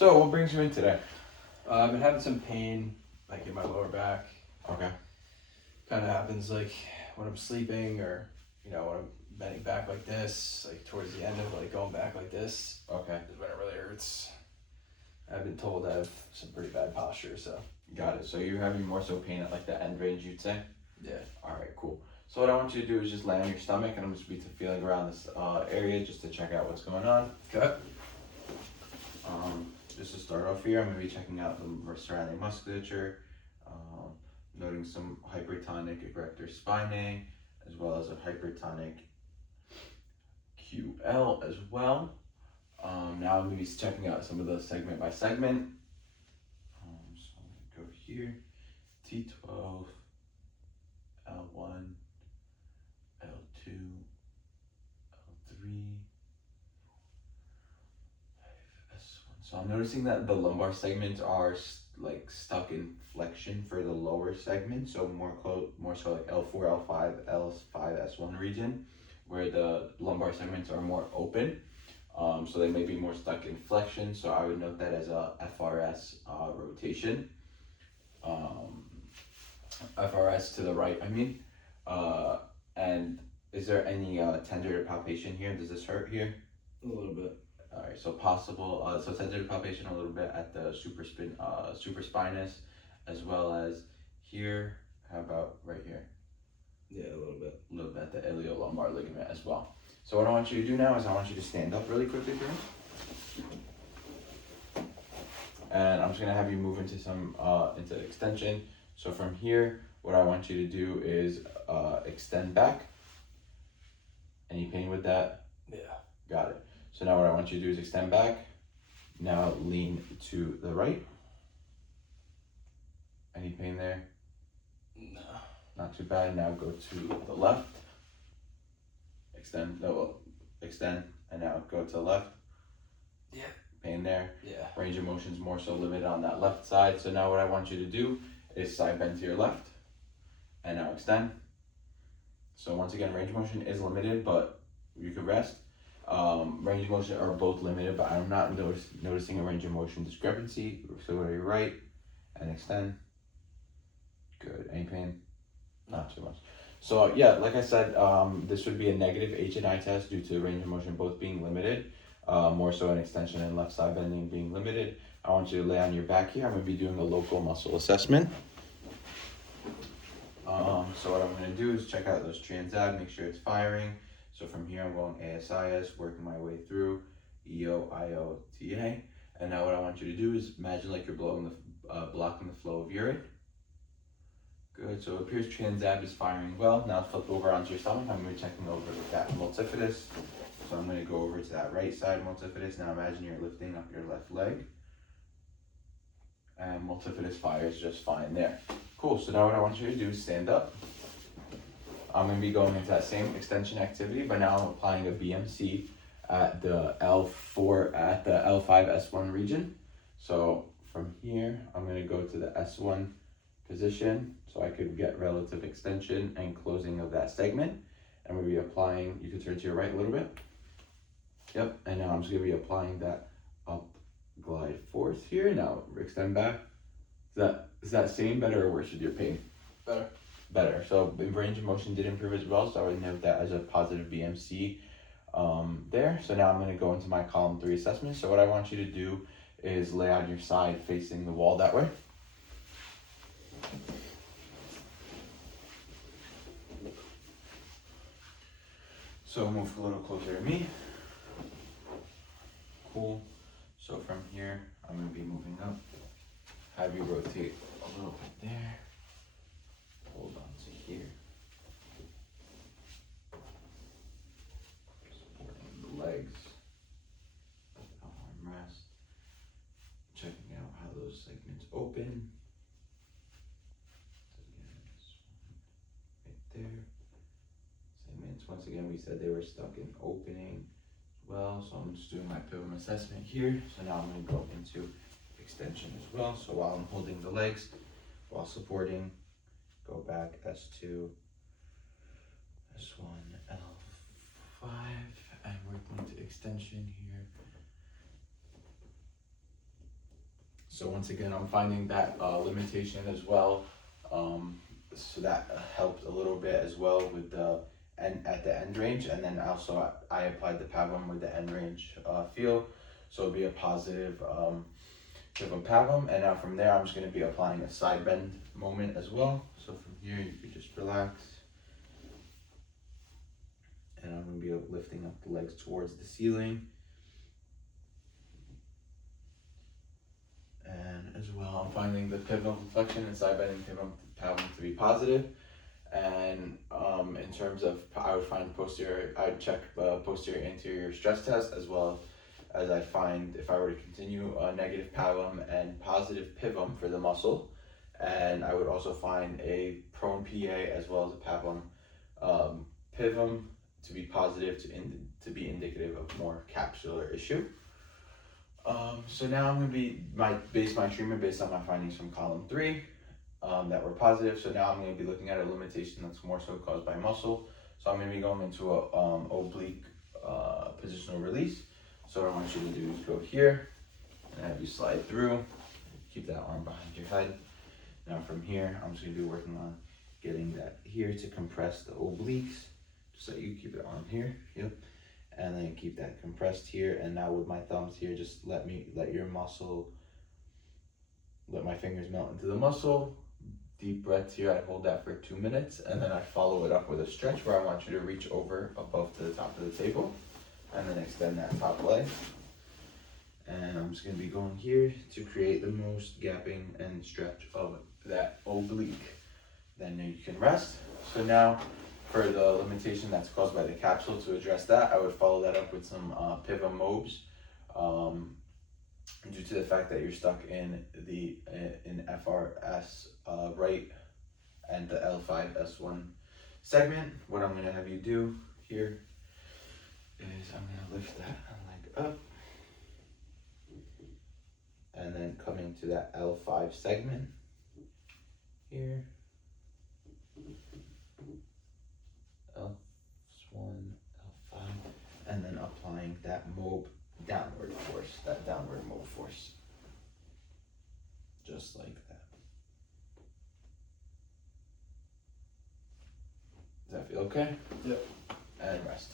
So what brings you in today? I've been having some pain, like in my lower back. Okay. Kind of happens like when I'm sleeping, or when I'm bending back like this, like towards the end of like going back like this. Okay. Is when it really hurts. I've been told I have some pretty bad posture, so. Got it. So you're having more so pain at like the end range, you'd say? Yeah. All right, cool. So what I want you to do is just lay on your stomach, and I'm just going to be feeling around this area just to check out what's going on. Okay. Just to start off here, I'm going to be checking out the surrounding musculature, noting some hypertonic erector spinae, as well as a hypertonic QL as well. Now I'm going to be checking out some of those segment by segment. So I'm going to go here, T12, L1, L2, L3, S1. So I'm noticing that the lumbar segments are like stuck in flexion for the lower segment, so more so like L4, L5, L5, S1 region, where the lumbar segments are more open. So they may be more stuck in flexion. So I would note that as a FRS rotation. FRS to the right, I mean. And is there any tender palpation here? Does this hurt here? A little bit. All right, so possible, so tender palpation a little bit at the supraspinous, as well as here. How about right here? Yeah, a little bit. A little bit at the iliolumbar ligament as well. So what I want you to do now is I want you to stand up really quickly for me. And I'm just gonna have you move into some into extension. So from here, what I want you to do is extend back. Any pain with that? Yeah. Got it. So now what I want you to do is extend back. Now lean to the right. Any pain there? No. Not too bad. Now go to the left. Extend, and now go to the left. Yeah. Pain there? Yeah. Range of motion is more so limited on that left side. So now what I want you to do is side bend to your left, and now extend. So once again, range of motion is limited, but you could rest. Range of motion are both limited, but I'm not noticing a range of motion discrepancy. So go to your right and extend. Good. Any pain? Not too much. So yeah, like I said, this would be a negative H&I test due to range of motion both being limited. More so an extension and left side bending being limited. I want you to lay on your back here. I'm going to be doing a local muscle assessment. So what I'm going to do is check out those transab, make sure it's firing. So from here I'm going ASIS, working my way through EO-IO-TA. And now what I want you to do is imagine like you're blocking the flow of urine. Good, so it appears transab is firing well. Now flip over onto your stomach. I'm going to be checking over that multifidus. So I'm going to go over to that right side multifidus. Now imagine you're lifting up your left leg. And multifidus fires just fine there. Cool, so now what I want you to do is stand up. I'm going to be going into that same extension activity, but now I'm applying a BMC at the L4, at the L5 S1 region. So from here, I'm going to go to the S1 position so I could get relative extension and closing of that segment. And we'll be applying, you can turn to your right a little bit. Yep, and now I'm just going to be applying that up glide force here. Now extend back. Is that same, better, or worse with your pain? Better. Better. So range of motion did improve as well, so I would note that as a positive BMC there. So now I'm going to go into my column 3 assessment. So what I want you to do is lay on your side facing the wall that way. So move a little closer to me. Cool. So from here, I'm going to be moving up. Have you rotate a little bit there. Hold on to here. Supporting the legs. Armrest. Checking out how those segments open. Again, this one right there. Segments, once again, we said they were stuck in opening as well. So I'm just doing my pilgrim assessment here. So now I'm going to go into extension as well. So while I'm holding the legs, while supporting, go back S2, S1, L5, and working into extension here. So once again, I'm finding that limitation as well. So that helped a little bit as well with the at the end range, and then also I applied the PAVM with the end range feel, so it'll be a positive PAVM, and now from there I'm just going to be applying a side bend moment as well. So from here you can just relax, and I'm going to be lifting up the legs towards the ceiling. And as well, I'm finding the pivotal flexion and side bending PAVM to be positive. And in terms of, I would find posterior, I would check the posterior anterior stress test, as well as I find if I were to continue a negative PAVM and positive PIVM for the muscle. And I would also find a prone PA as well as a PAVM PIVM to be positive, to be indicative of more capsular issue. So now I'm going to be base my treatment based on my findings from column 3 that were positive. So now I'm going to be looking at a limitation that's more so caused by muscle. So I'm going to be going into a oblique positional release. So what I want you to do is go here and have you slide through. Keep that arm behind your head. Now from here, I'm just going to be working on getting that here to compress the obliques. Just so you keep your arm here. Yep. And then keep that compressed here, and now with my thumbs here, just let my fingers melt into the muscle. Deep breaths here, I hold that for 2 minutes, and then I follow it up with a stretch where I want you to reach over above to the top of the table, and then extend that top leg. And I'm just gonna be going here to create the most gapping and stretch of that oblique. Then you can rest. So now, for the limitation that's caused by the capsule, to address that, I would follow that up with some PIVM mobs. Due to the fact that you're stuck in FRS right and the L5S1 segment, what I'm going to have you do here is I'm going to lift that leg up and then come into that L5 segment here. L1, L5, and then applying that mob downward force, that downward mob force. Just like that. Does that feel okay? Yep. And rest.